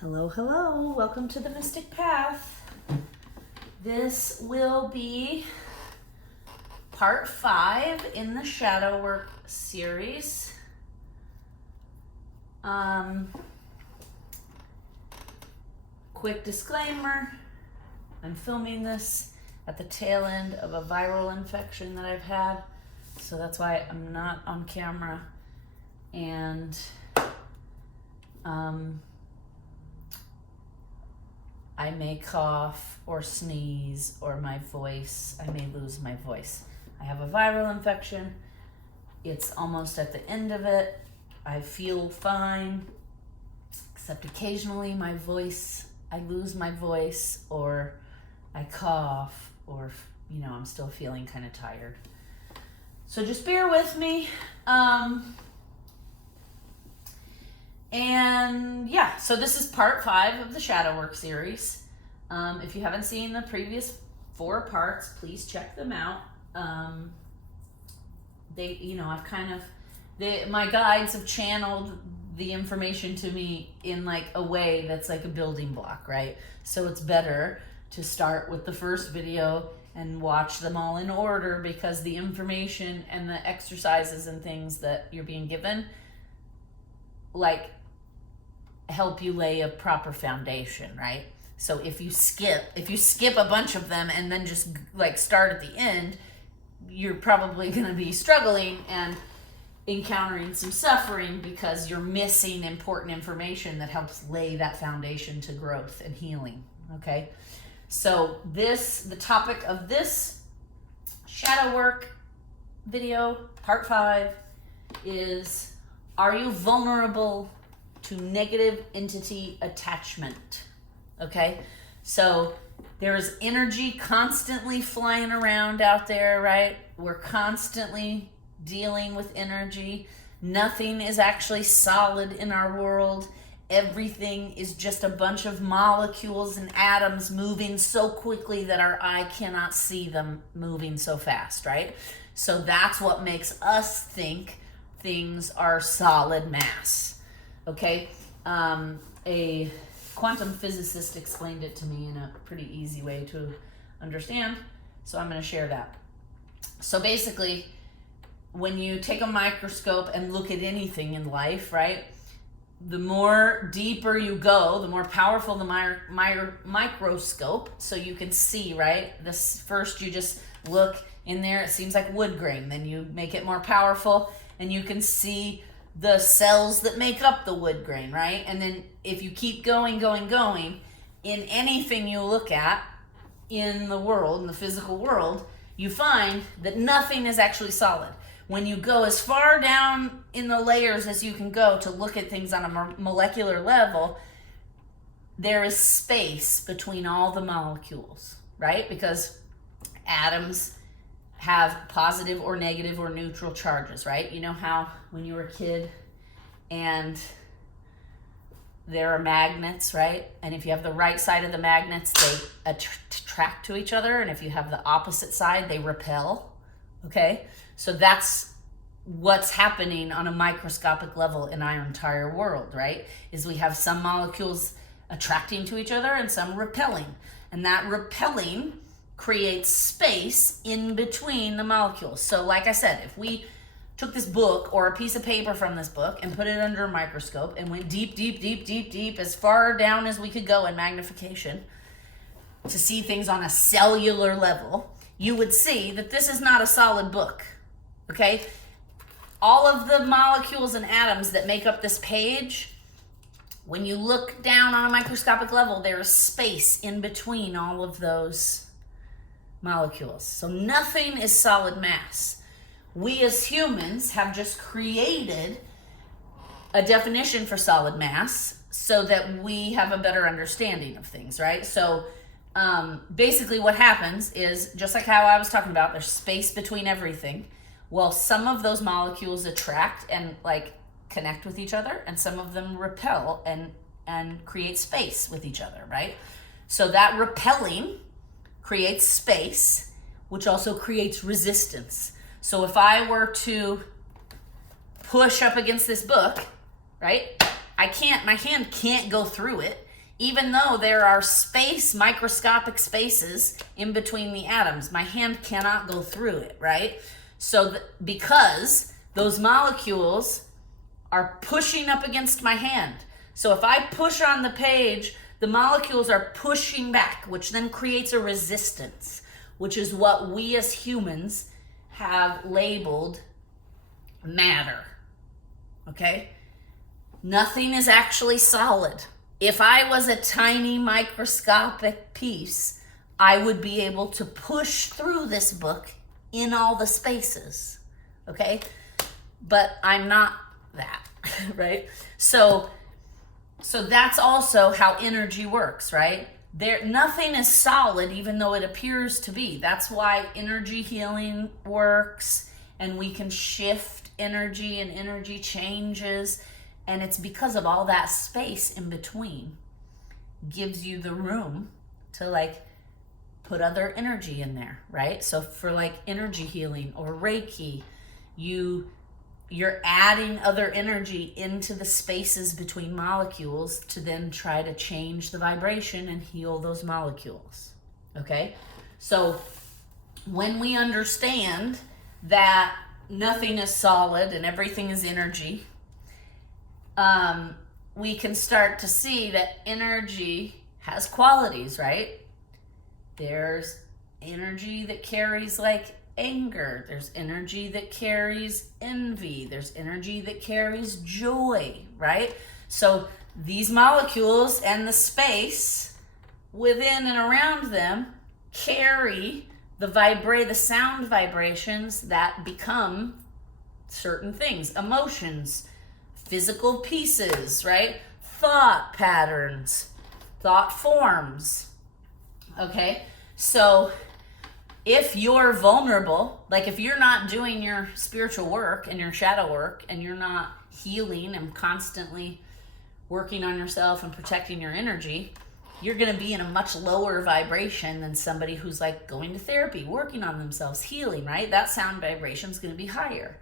Hello, hello. Welcome to the Mystic Path. This will be part 5 in the shadow work series. Quick disclaimer, I'm filming this at the tail end of a viral infection that I've had, so that's why I'm not on camera, and I may cough or sneeze, or I may lose my voice. I have a viral infection. It's almost at the end of it. I feel fine, except occasionally I lose my voice, or I cough, or, I'm still feeling kind of tired. So just bear with me. So this is part 5 of the shadow work series. If you haven't seen the previous 4 parts, please check them out. My guides have channeled the information to me in like a way that's like a building block, right? So it's better to start with the first video and watch them all in order, because the information and the exercises and things that you're being given, help you lay a proper foundation, right? So if you skip a bunch of them and then just start at the end, you're probably going to be struggling and encountering some suffering because you're missing important information that helps lay that foundation to growth and healing. Okay, so the topic of this shadow work video, part 5, is: are you vulnerable to negative entity attachment? Okay, so there's energy constantly flying around out there, right? We're constantly dealing with energy. Nothing is actually solid in our world. Everything is just a bunch of molecules and atoms moving so quickly that our eye cannot see them moving so fast, right? So that's what makes us think things are solid mass. Okay, a quantum physicist explained it to me in a pretty easy way to understand, so I'm going to share that. So basically, when you take a microscope and look at anything in life, right, the more deeper you go, the more powerful the microscope, so you can see, right? First you just look in there, it seems like wood grain, then you make it more powerful, and you can see the cells that make up the wood grain, right? And then if you keep going, in anything you look at in the world, in the physical world, you find that nothing is actually solid. When you go as far down in the layers as you can go to look at things on a molecular level, there is space between all the molecules, right? Because atoms have positive or negative or neutral charges, right? You know how when you were a kid and there are magnets, right? And if you have the right side of the magnets, they attract to each other. And if you have the opposite side, they repel, okay? So that's what's happening on a microscopic level in our entire world, right? Is we have some molecules attracting to each other and some repelling. And that repelling creates space in between the molecules. So like I said, if we took this book or a piece of paper from this book and put it under a microscope and went deep, as far down as we could go in magnification to see things on a cellular level, you would see that this is not a solid book, okay? All of the molecules and atoms that make up this page, when you look down on a microscopic level, there is space in between all of those molecules. So nothing is solid mass. We as humans have just created a definition for solid mass so that we have a better understanding of things, right? So basically what happens is, just like how I was talking about, there's space between everything. Well, some of those molecules attract and connect with each other, and some of them repel and create space with each other, right? So that repelling creates space, which also creates resistance. So if I were to push up against this book, right, my hand can't go through it. even though there are microscopic spaces in between the atoms, my hand cannot go through it, right? So because those molecules are pushing up against my hand. So if I push on the page, the molecules are pushing back, which then creates a resistance, which is what we as humans have labeled matter. Okay? Nothing is actually solid. If I was a tiny microscopic piece, I would be able to push through this book in all the spaces. Okay? But I'm not that, right? So that's also how energy works, right? Nothing is solid, even though it appears to be. That's why energy healing works, and we can shift energy, and energy changes, and it's because of all that space in between gives you the room to like put other energy in there, right? So for like energy healing or Reiki, you're adding other energy into the spaces between molecules to then try to change the vibration and heal those molecules. Okay? So when we understand that nothing is solid and everything is energy, we can start to see that energy has qualities, right? There's energy that carries like anger. There's energy that carries envy. There's energy that carries joy, right? So these molecules and the space within and around them carry the sound vibrations that become certain things, emotions, physical pieces, right? Thought patterns, thought forms. Okay? So if you're vulnerable, like if you're not doing your spiritual work and your shadow work, and you're not healing and constantly working on yourself and protecting your energy, you're going to be in a much lower vibration than somebody who's like going to therapy, working on themselves, healing, right? That sound vibration is going to be higher.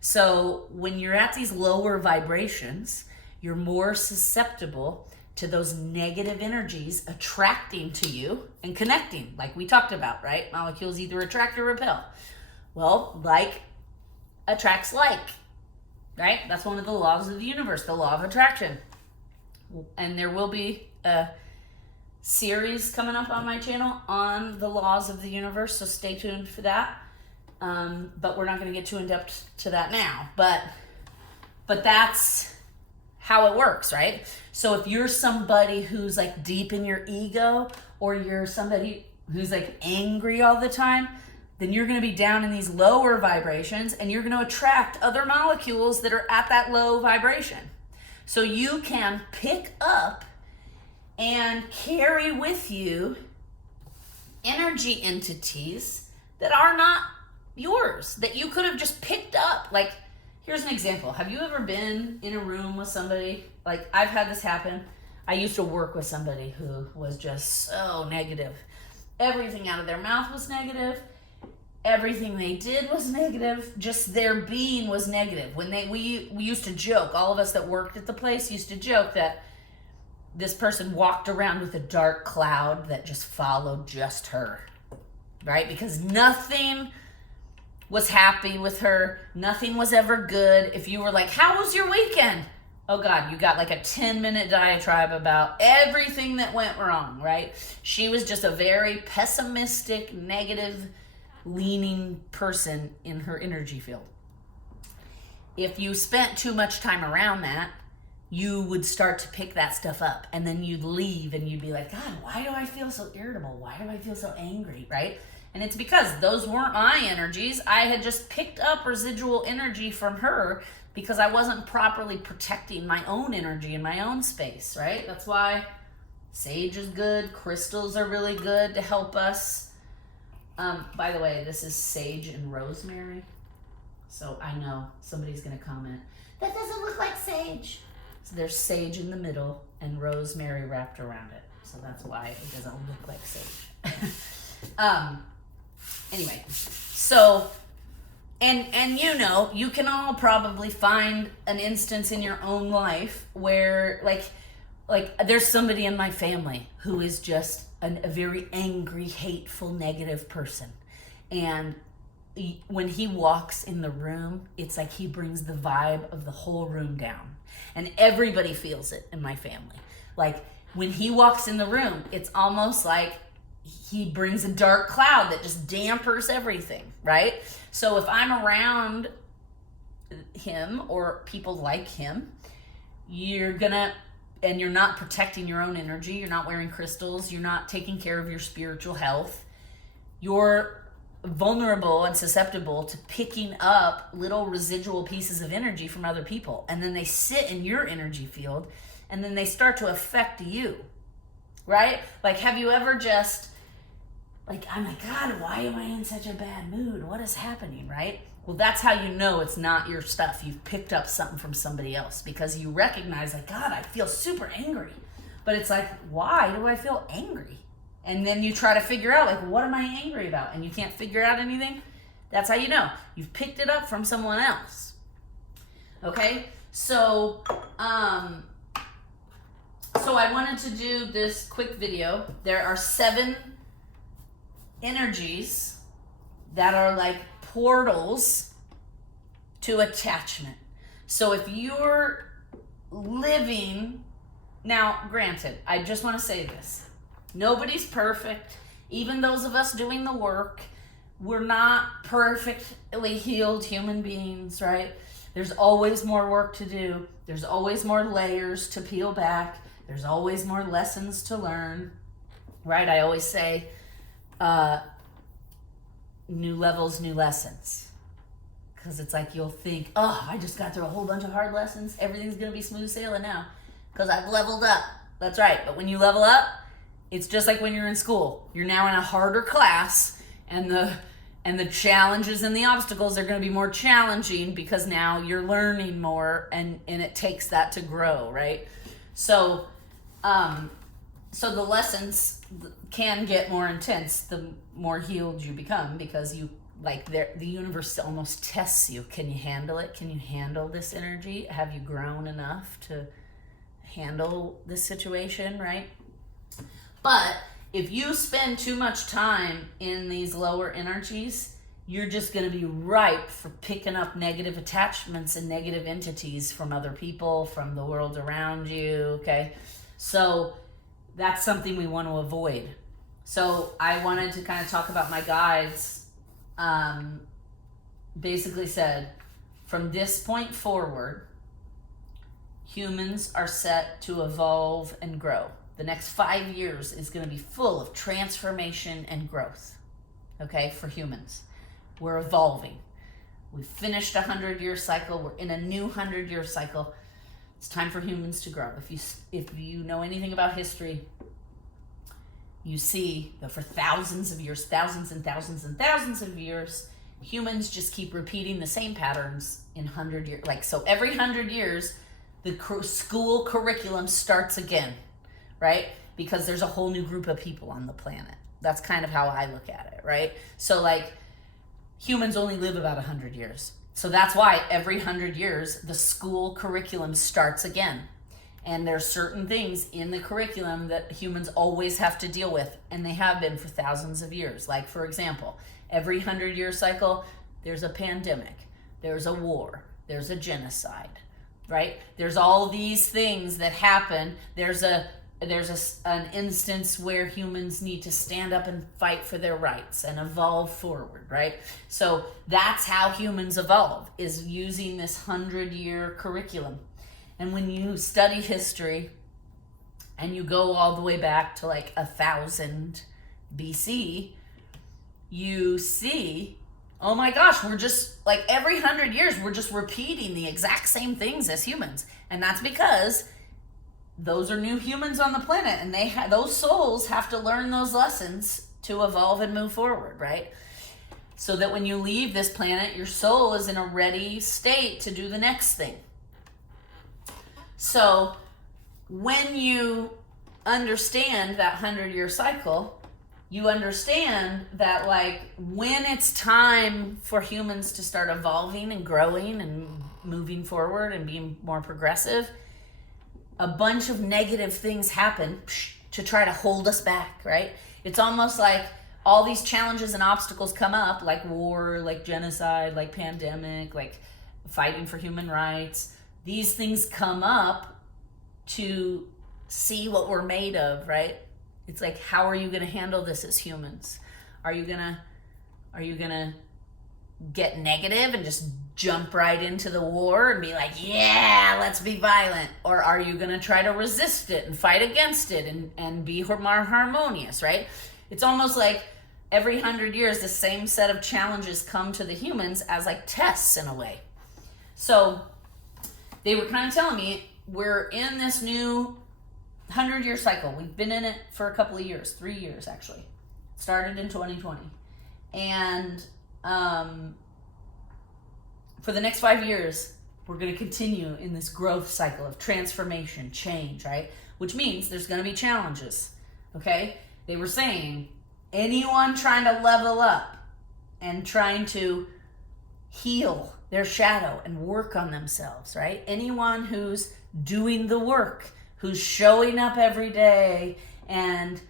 So when you're at these lower vibrations, you're more susceptible to those negative energies attracting to you and connecting, like we talked about, right? Molecules either attract or repel. Well, like attracts like, right? That's one of the laws of the universe, the law of attraction. And there will be a series coming up on my channel on the laws of the universe, so stay tuned for that. But we're not going to get too in depth to that now. But that's how it works, right? So if you're somebody who's like deep in your ego, or you're somebody who's like angry all the time, then you're going to be down in these lower vibrations, and you're going to attract other molecules that are at that low vibration. So you can pick up and carry with you energy entities that are not yours, that you could have just picked up. Like, here's an example. Have you ever been in a room with somebody? Like, I've had this happen. I used to work with somebody who was just so negative. Everything out of their mouth was negative. Everything they did was negative. Just their being was negative. We used to joke, all of us that worked at the place used to joke that this person walked around with a dark cloud that just followed just her, right? Because nothing was happy with her. Nothing was ever good. If you were like, how was your weekend? Oh God, you got like a 10-minute diatribe about everything that went wrong, right? She was just a very pessimistic, negative leaning person in her energy field. If you spent too much time around that, you would start to pick that stuff up, and then you'd leave and you'd be like, God, why do I feel so irritable? Why do I feel so angry, right? And it's because those weren't my energies. I had just picked up residual energy from her because I wasn't properly protecting my own energy in my own space, right? That's why sage is good. Crystals are really good to help us. By the way, this is sage and rosemary. So I know somebody's going to comment, that doesn't look like sage. So there's sage in the middle and rosemary wrapped around it. So that's why it doesn't look like sage. Anyway, so, and you know, you can all probably find an instance in your own life where, like like there's somebody in my family who is just a very angry, hateful, negative person. And when he walks in the room, it's like he brings the vibe of the whole room down. And everybody feels it in my family. Like when he walks in the room, it's almost like he brings a dark cloud that just dampers everything, right? So if I'm around him or people like him, you're not protecting your own energy, you're not wearing crystals, you're not taking care of your spiritual health, you're vulnerable and susceptible to picking up little residual pieces of energy from other people. And then they sit in your energy field and then they start to affect you, right? Like, have you ever just, like, oh my God, why am I in such a bad mood? What is happening, right? Well, that's how you know it's not your stuff. You've picked up something from somebody else because you recognize, like, God, I feel super angry. But it's like, why do I feel angry? And then you try to figure out, like, what am I angry about? And you can't figure out anything. That's how you know. You've picked it up from someone else. Okay? So I wanted to do this quick video. There are 7 energies that are like portals to attachment. So if you're living, now granted, I just want to say this. Nobody's perfect. Even those of us doing the work, we're not perfectly healed human beings, right? There's always more work to do. There's always more layers to peel back. There's always more lessons to learn, right? I always say, new levels, new lessons. Because it's like you'll think, oh, I just got through a whole bunch of hard lessons. Everything's going to be smooth sailing now because I've leveled up. That's right. But when you level up, it's just like when you're in school. You're now in a harder class, and the challenges and the obstacles are going to be more challenging because now you're learning more, and it takes that to grow, right? So the lessons can get more intense the more healed you become, because you, like, the universe almost tests you. Can you handle it? Can you handle this energy? Have you grown enough to handle this situation, right? But if you spend too much time in these lower energies, you're just going to be ripe for picking up negative attachments and negative entities from other people, from the world around you, okay? So that's something we want to avoid. So I wanted to kind of talk about my guides. Basically said, from this point forward, humans are set to evolve and grow. The next 5 years is going to be full of transformation and growth, okay, for humans. We're evolving. We've finished a 100-year cycle. We're in a new 100-year cycle. It's time for humans to grow. If you know anything about history, you see that for thousands of years, thousands and thousands and thousands of years, humans just keep repeating the same patterns in 100 years. Like, so every 100 years, the school curriculum starts again, right? Because there's a whole new group of people on the planet. That's kind of how I look at it, right? So, like, humans only live about 100 years. So that's why every 100 years, the school curriculum starts again. And there's certain things in the curriculum that humans always have to deal with, and they have been for thousands of years. Like, for example, every 100-year cycle, there's a pandemic, there's a war, there's a genocide, right? There's all these things that happen. There's an instance where humans need to stand up and fight for their rights and evolve forward, right? So that's how humans evolve, is using this 100-year curriculum. And when you study history and you go all the way back to like 1000 BC, you see, oh my gosh, we're just like every 100 years, we're just repeating the exact same things as humans. And that's because those are new humans on the planet, and those souls have to learn those lessons to evolve and move forward, right? So that when you leave this planet, your soul is in a ready state to do the next thing. So when you understand that 100-year cycle, you understand that, like, when it's time for humans to start evolving and growing and moving forward and being more progressive, a bunch of negative things happen to try to hold us back, right? It's almost like all these challenges and obstacles come up, like war, like genocide, like pandemic, like fighting for human rights. These things come up to see what we're made of, right? It's like, how are you going to handle this as humans? Are you going to get negative and just jump right into the war and be like, yeah, let's be violent? Or are you going to try to resist it and fight against it and be more harmonious, right? It's almost like every 100 years, the same set of challenges come to the humans as like tests in a way. So they were kind of telling me, we're in this new 100-year cycle. We've been in it for a couple of years, 3 years actually. Started in 2020. And for the next 5 years, we're going to continue in this growth cycle of transformation, change, right? Which means there's going to be challenges, okay? They were saying anyone trying to level up and trying to heal their shadow and work on themselves, right? Anyone who's doing the work, who's showing up every day and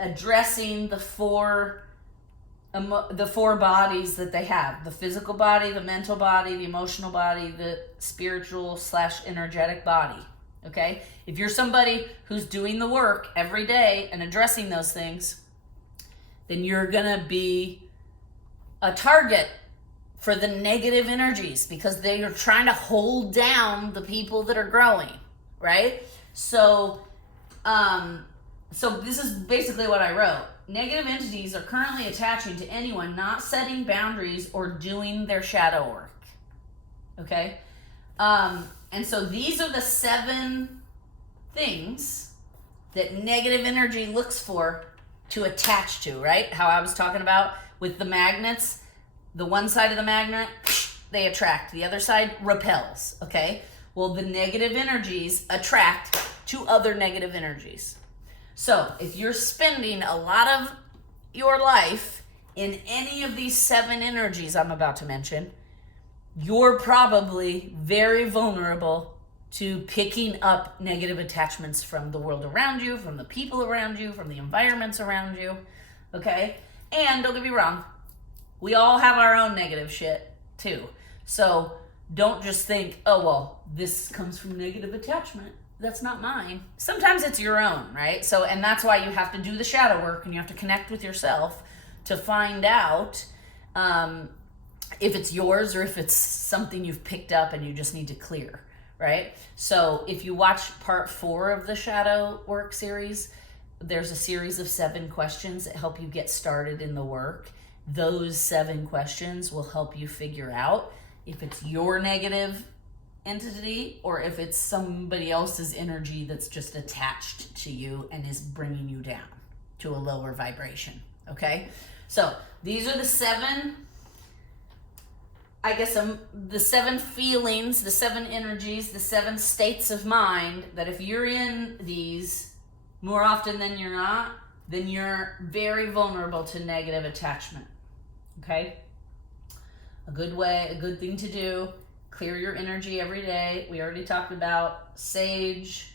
addressing the four bodies that they have: the physical body, the mental body, the emotional body, the spiritual / energetic body. Okay? If you're somebody who's doing the work every day and addressing those things, then you're gonna be a target for the negative energies, because they are trying to hold down the people that are growing, right? So this is basically what I wrote. Negative entities are currently attaching to anyone not setting boundaries or doing their shadow work. Okay? And so these are the 7 things that negative energy looks for to attach to, right? How I was talking about with the magnets. The one side of the magnet, they attract. The other side repels, okay? Well, the negative energies attract to other negative energies. So if you're spending a lot of your life in any of these 7 energies I'm about to mention, you're probably very vulnerable to picking up negative attachments from the world around you, from the people around you, from the environments around you, okay? And don't get me wrong, we all have our own negative shit too. So don't just think, oh, well, this comes from negative attachment. That's not mine. Sometimes it's your own, right? So, and that's why you have to do the shadow work and you have to connect with yourself to find out if it's yours or if it's something you've picked up and you just need to clear, right? So if you watch part 4 of the shadow work series, there's a series of 7 questions that help you get started in the work. Those 7 questions will help you figure out if it's your negative entity or if it's somebody else's energy that's just attached to you and is bringing you down to a lower vibration, okay? So these are the 7, the 7 feelings, the 7 energies, the 7 states of mind that if you're in these more often than you're not, then you're very vulnerable to negative attachment, okay? A good thing to do, clear your energy every day. We already talked about sage.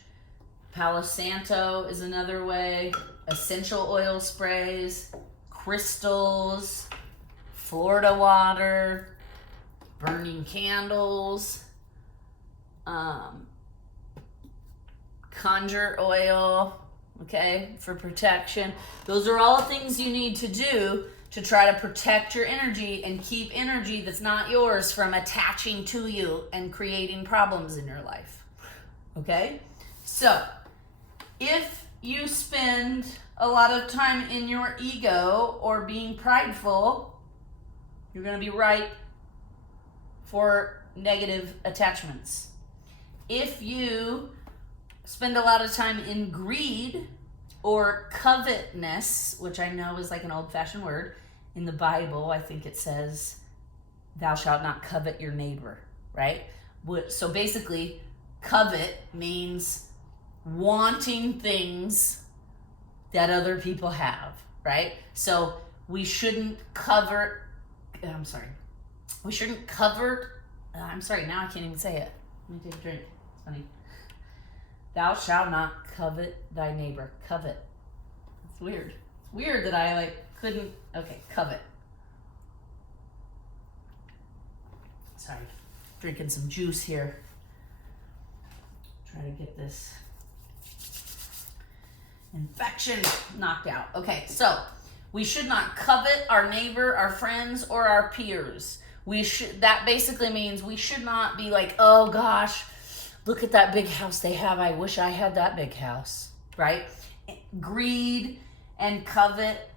Palo Santo is another way. Essential oil sprays, crystals, Florida water, burning candles, conjure oil, okay, for protection. Those are all things you need to do to try to protect your energy and keep energy that's not yours from attaching to you and creating problems in your life, okay? So, if you spend a lot of time in your ego or being prideful, you're going to be ripe for negative attachments. If you spend a lot of time in greed or covetousness, which I know is like an old-fashioned word. In the Bible, I think it says, thou shalt not covet your neighbor, right? So basically, covet means wanting things that other people have, right? So we shouldn't cover, now I can't even say it. Let me take a drink. It's funny. Thou shalt not covet thy neighbor. Covet. It's weird. It's weird that I like couldn't. Okay, covet. Sorry, drinking some juice here. Try to get this infection knocked out. Okay, so we should not covet our neighbor, our friends, or our peers. That basically means we should not be like, oh gosh, look at that big house they have. I wish I had that big house, right? Greed and covet,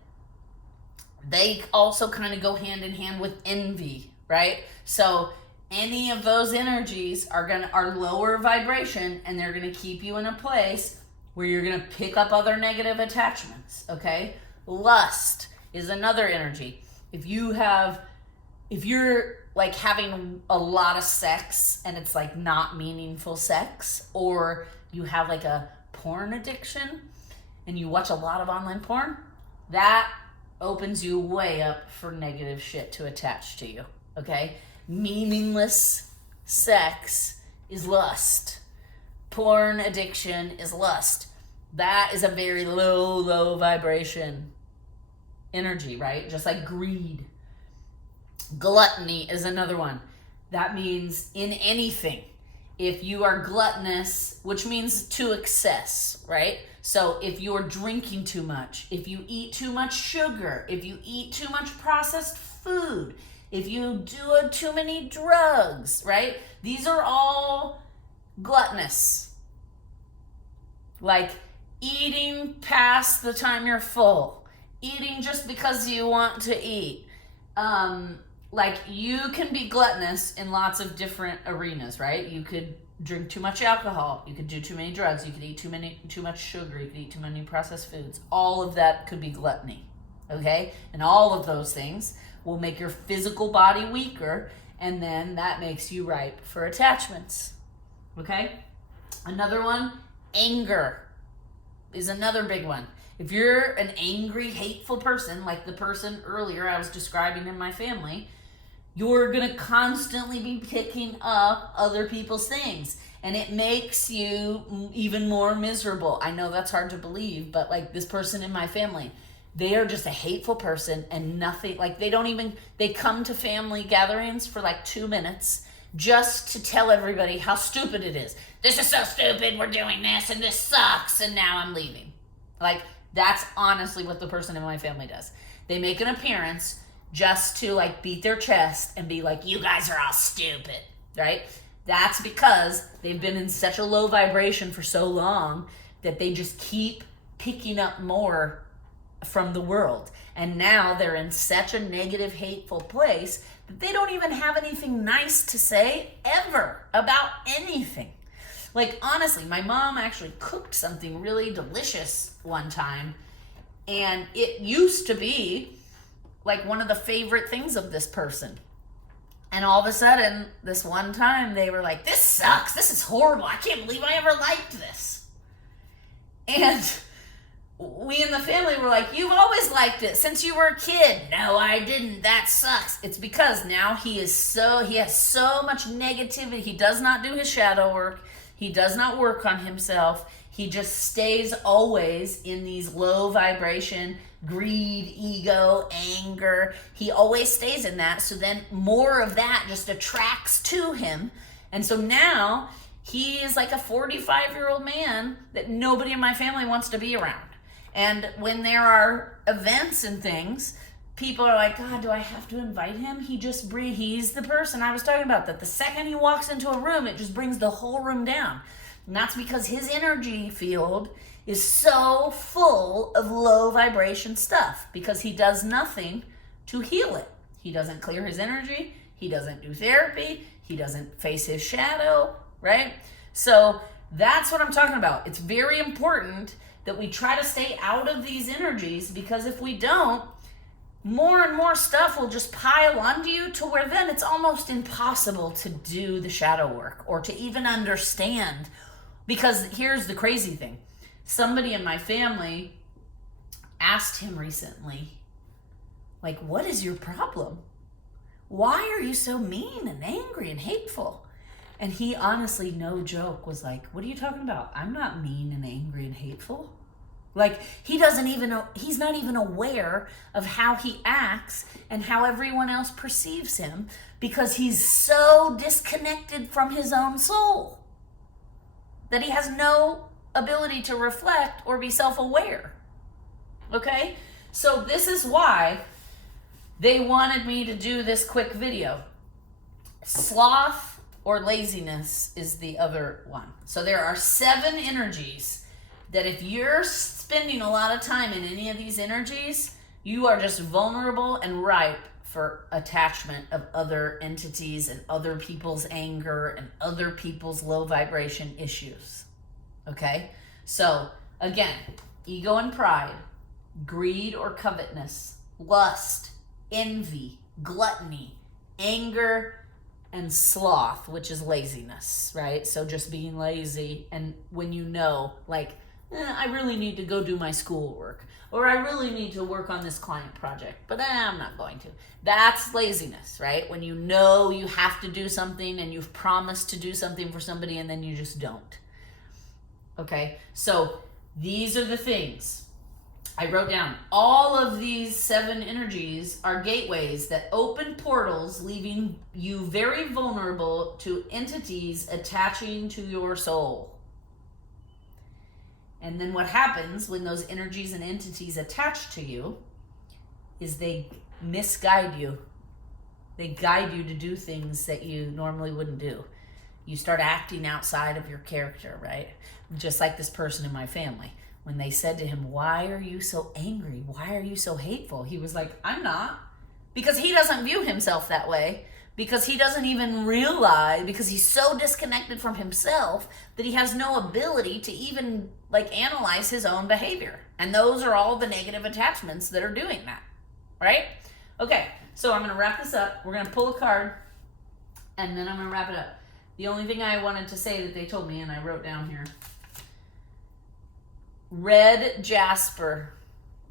they also kind of go hand in hand with envy, right? So any of those energies are lower vibration, and they're gonna keep you in a place where you're gonna pick up other negative attachments, okay? Lust is another energy. If you're like having a lot of sex and it's like not meaningful sex, or you have like a porn addiction and you watch a lot of online porn, that opens you way up for negative shit to attach to you, okay? Meaningless sex is lust. Porn addiction is lust. That is a very low vibration energy, right? Just like greed. Gluttony is another one. That means in anything. If you are gluttonous, which means to excess, right? So if you're drinking too much, if you eat too much sugar, if you eat too much processed food, if you do too many drugs, right? These are all gluttonous. Like eating past the time you're full, eating just because you want to eat. Like you can be gluttonous in lots of different arenas, right? You could drink too much alcohol, you could do too many drugs, you could eat too much sugar, you could eat too many processed foods. All of that could be gluttony, okay? And all of those things will make your physical body weaker, and then that makes you ripe for attachments, okay? Another one, anger is another big one. If you're an angry, hateful person, like the person earlier I was describing in my family, you're going to constantly be picking up other people's things, and it makes you even more miserable. I know that's hard to believe, but like this person in my family, they are just a hateful person, and nothing, like they come to family gatherings for like 2 minutes just to tell everybody how stupid it is. This is so stupid, we're doing this, and this sucks, and now I'm leaving. Like, that's honestly what the person in my family does. They make an appearance just to like beat their chest and be like, you guys are all stupid, right? That's because they've been in such a low vibration for so long that they just keep picking up more from the world. And now they're in such a negative, hateful place that they don't even have anything nice to say ever about anything. Like, honestly, my mom actually cooked something really delicious one time, and it used to be like one of the favorite things of this person. And all of a sudden, this one time, they were like, this sucks, this is horrible, I can't believe I ever liked this. And we in the family were like, you've always liked it since you were a kid. No, I didn't, that sucks. It's because now he has so much negativity. He does not do his shadow work. He does not work on himself. He just stays always in these low vibration, greed, ego, anger. He always stays in that. So then more of that just attracts to him. And so now he is like a 45-year-old man that nobody in my family wants to be around. And when there are events and things, people are like, God, do I have to invite him? He's the person I was talking about, that the second he walks into a room, it just brings the whole room down. And that's because his energy field is so full of low vibration stuff, because he does nothing to heal it. He doesn't clear his energy. He doesn't do therapy. He doesn't face his shadow, right? So that's what I'm talking about. It's very important that we try to stay out of these energies, because if we don't, more and more stuff will just pile onto you to where then it's almost impossible to do the shadow work or to even understand. Because here's the crazy thing. Somebody in my family asked him recently, like, what is your problem? Why are you so mean and angry and hateful? And he honestly, no joke, was like, what are you talking about? I'm not mean and angry and hateful. Like, he doesn't even know, he's not even aware of how he acts and how everyone else perceives him, because he's so disconnected from his own soul that he has no ability to reflect or be self-aware. Okay? So this is why they wanted me to do this quick video. Sloth or laziness is the other one. So there are 7 energies that if you're spending a lot of time in any of these energies, you are just vulnerable and ripe for attachment of other entities and other people's anger and other people's low vibration issues. Okay? So again, ego and pride, greed or covetousness, lust, envy, gluttony, anger, and sloth, which is laziness, right? So just being lazy, and when you know, like, I really need to go do my schoolwork, or I really need to work on this client project, but I'm not going to. That's laziness, right? When you know you have to do something and you've promised to do something for somebody and then you just don't. Okay, so these are the things. I wrote down all of these 7 energies are gateways that open portals, leaving you very vulnerable to entities attaching to your soul. And then what happens when those energies and entities attach to you is they misguide you. They guide you to do things that you normally wouldn't do. You start acting outside of your character, right? Just like this person in my family. When they said to him, why are you so angry? Why are you so hateful? He was like, I'm not. Because he doesn't view himself that way. Because he doesn't even realize, because he's so disconnected from himself that he has no ability to even like analyze his own behavior. And those are all the negative attachments that are doing that, right? Okay, so I'm going to wrap this up. We're going to pull a card and then I'm going to wrap it up. The only thing I wanted to say that they told me, and I wrote down here, red jasper.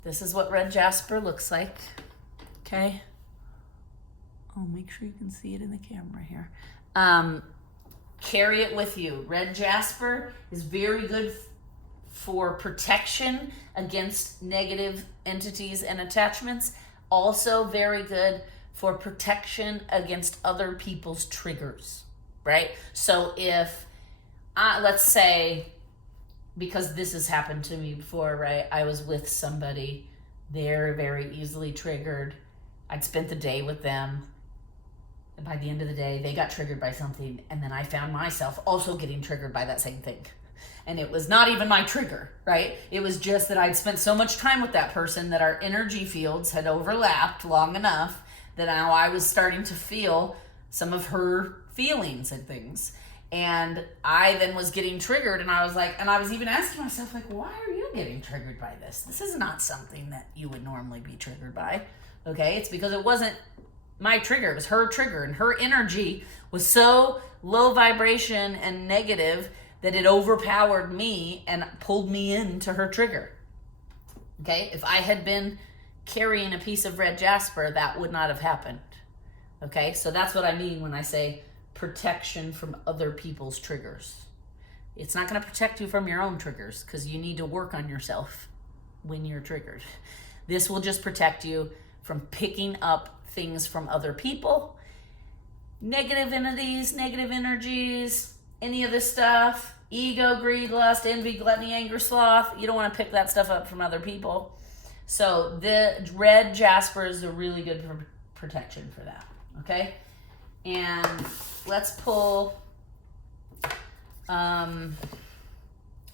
This is what red jasper looks like. Okay. Oh, make sure you can see it in the camera here. Carry it with you. Red jasper is very good for protection against negative entities and attachments. Also very good for protection against other people's triggers, right? So if, let's say, because this has happened to me before, right? I was with somebody, they're very easily triggered. I'd spent the day with them. And by the end of the day, they got triggered by something. And then I found myself also getting triggered by that same thing. And it was not even my trigger, right? It was just that I'd spent so much time with that person that our energy fields had overlapped long enough that now I was starting to feel some of her feelings and things. And I then was getting triggered, and I was like, and I was even asking myself, like, why are you getting triggered by this? This is not something that you would normally be triggered by. Okay, it's because it wasn't my trigger, it was her trigger, and her energy was so low vibration and negative that it overpowered me and pulled me into her trigger. Okay, if I had been carrying a piece of red jasper, that would not have happened. Okay, so that's what I mean when I say protection from other people's triggers. It's not going to protect you from your own triggers because you need to work on yourself when you're triggered. This will just protect you from picking up things from other people, negative entities, negative energies, any of this stuff, ego, greed, lust, envy, gluttony, anger, sloth. You don't want to pick that stuff up from other people. So the red jasper is a really good protection for that. Okay, and let's pull a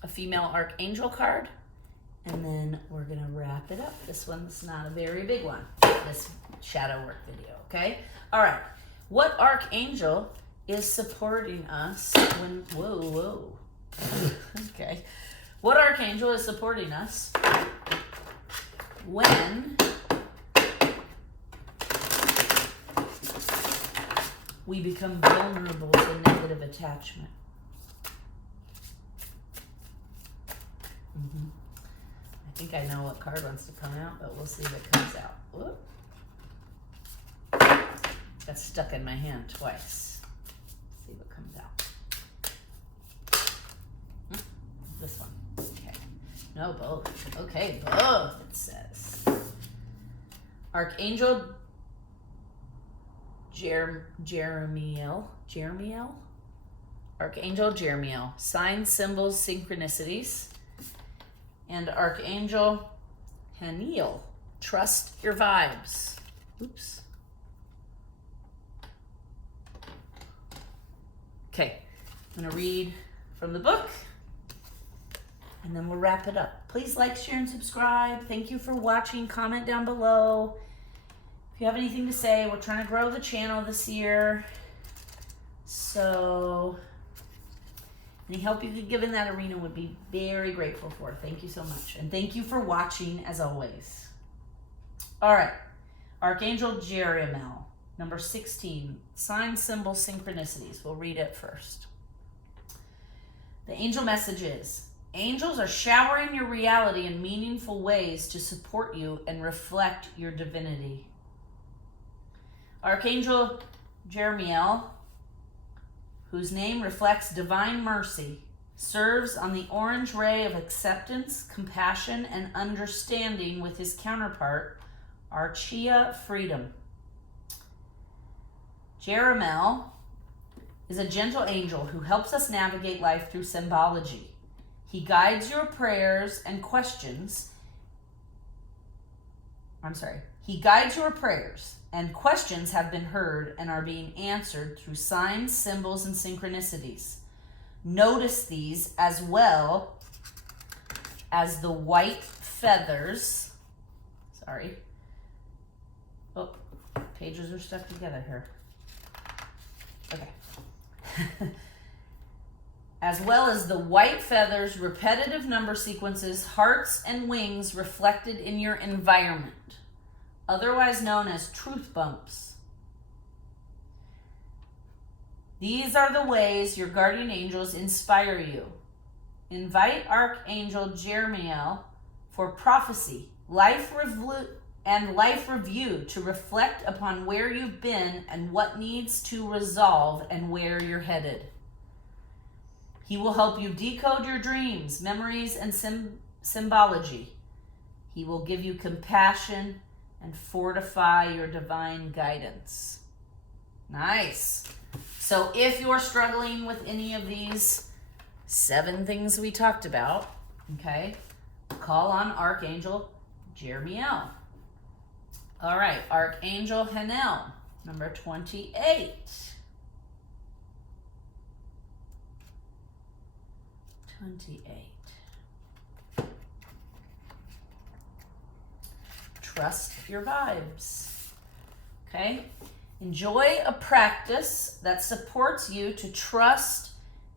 female archangel card, and then we're gonna wrap it up. This one's not a very big one, this shadow work video. Okay, all right, what archangel is supporting us when whoa okay, what archangel is supporting us when we become vulnerable to negative attachment? I think I know what card wants to come out, but we'll see if it comes out. Whoop. Got stuck in my hand twice. Let's see what comes out. This one. Okay. No, both. Okay, both, it says. Archangel Jeremiel. Archangel Jeremiel. Signs, symbols, synchronicities. And Archangel Haniel. Trust your vibes. Oops. Okay, I'm going to read from the book, and then we'll wrap it up. Please like, share, and subscribe. Thank you for watching. Comment down below. If you have anything to say, we're trying to grow the channel this year. So any help you could give in that arena would be very grateful for. Thank you so much. And thank you for watching, as always. All right, Archangel Jeremiel. Number 16, signs, symbols, synchronicities. We'll read it first. The angel message is, angels are showering your reality in meaningful ways to support you and reflect your divinity. Archangel Jeremiel, whose name reflects divine mercy, serves on the orange ray of acceptance, compassion, and understanding with his counterpart, Archia Freedom. Jeremiel is a gentle angel who helps us navigate life through symbology. He guides your prayers and questions. He guides your prayers and questions have been heard and are being answered through signs, symbols, and synchronicities. Notice these as well as the white feathers. Oh, pages are stuck together here. Okay. As well as the white feathers, repetitive number sequences, hearts, and wings reflected in your environment, otherwise known as truth bumps. These are the ways your guardian angels inspire you. Invite Archangel Jeremiel for prophecy, life review to reflect upon where you've been and what needs to resolve and where you're headed. He will help you decode your dreams, memories, and symbology. He will give you compassion and fortify your divine guidance. Nice. So if you're struggling with any of these 7 things we talked about, okay, call on Archangel Jeremiel. All right, Archangel Haniel, number 28. 28. Trust your vibes. Okay? Enjoy a practice that supports you to trust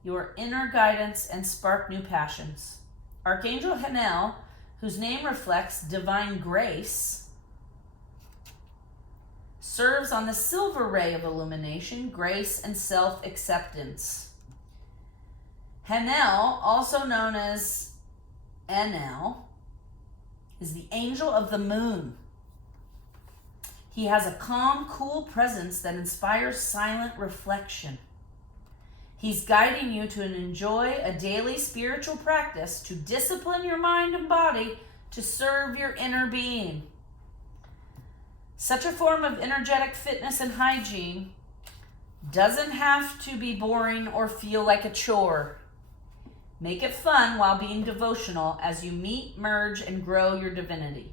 your inner guidance and spark new passions. Archangel Haniel, whose name reflects divine grace, serves on the silver ray of illumination, grace, and self-acceptance. Haniel, also known as Enel, is the angel of the moon. He has a calm, cool presence that inspires silent reflection. He's guiding you to enjoy a daily spiritual practice to discipline your mind and body to serve your inner being. Such a form of energetic fitness and hygiene doesn't have to be boring or feel like a chore. Make it fun while being devotional as you meet, merge, and grow your divinity.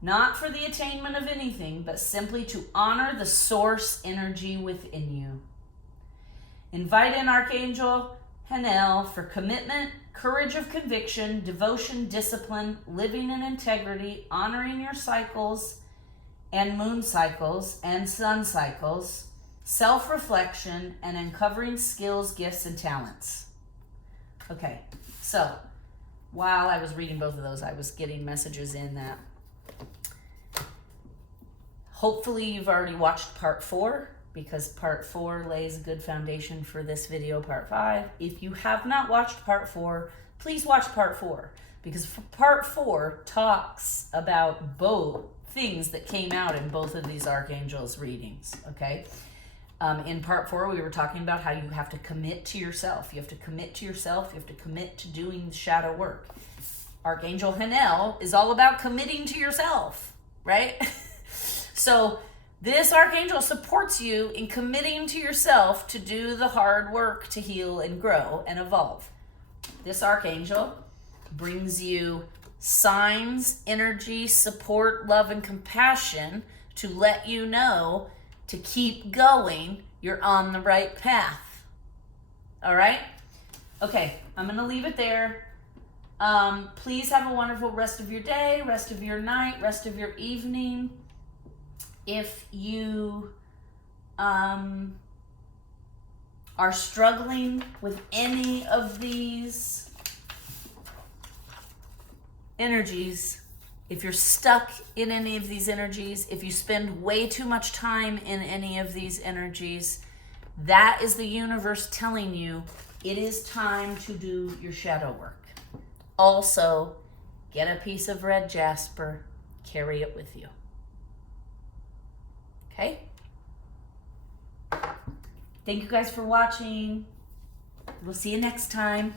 Not for the attainment of anything, but simply to honor the source energy within you. Invite in Archangel Haniel for commitment, courage of conviction, devotion, discipline, living in integrity, honoring your cycles and moon cycles and sun cycles, self-reflection, and uncovering skills, gifts, and talents. Okay, so while I was reading both of those, I was getting messages in that hopefully you've already watched part 4, because part 4 lays a good foundation for this video, part 5. If you have not watched part 4, please watch part 4, because part 4 talks about both things that came out in both of these archangels' readings, okay? In part 4, we were talking about how you have to commit to yourself. You have to commit to yourself. You have to commit to doing the shadow work. Archangel Hanel is all about committing to yourself, right? So this archangel supports you in committing to yourself to do the hard work to heal and grow and evolve. This archangel brings you signs, energy, support, love, and compassion to let you know to keep going. You're on the right path. All right? Okay, I'm going to leave it there. Please have a wonderful rest of your day, rest of your night, rest of your evening. If you are struggling with any of these energies, if you're stuck in any of these energies, if you spend way too much time in any of these energies, that is the universe telling you it is time to do your shadow work. Also, get a piece of red jasper, carry it with you. Okay? Thank you guys for watching. We'll see you next time.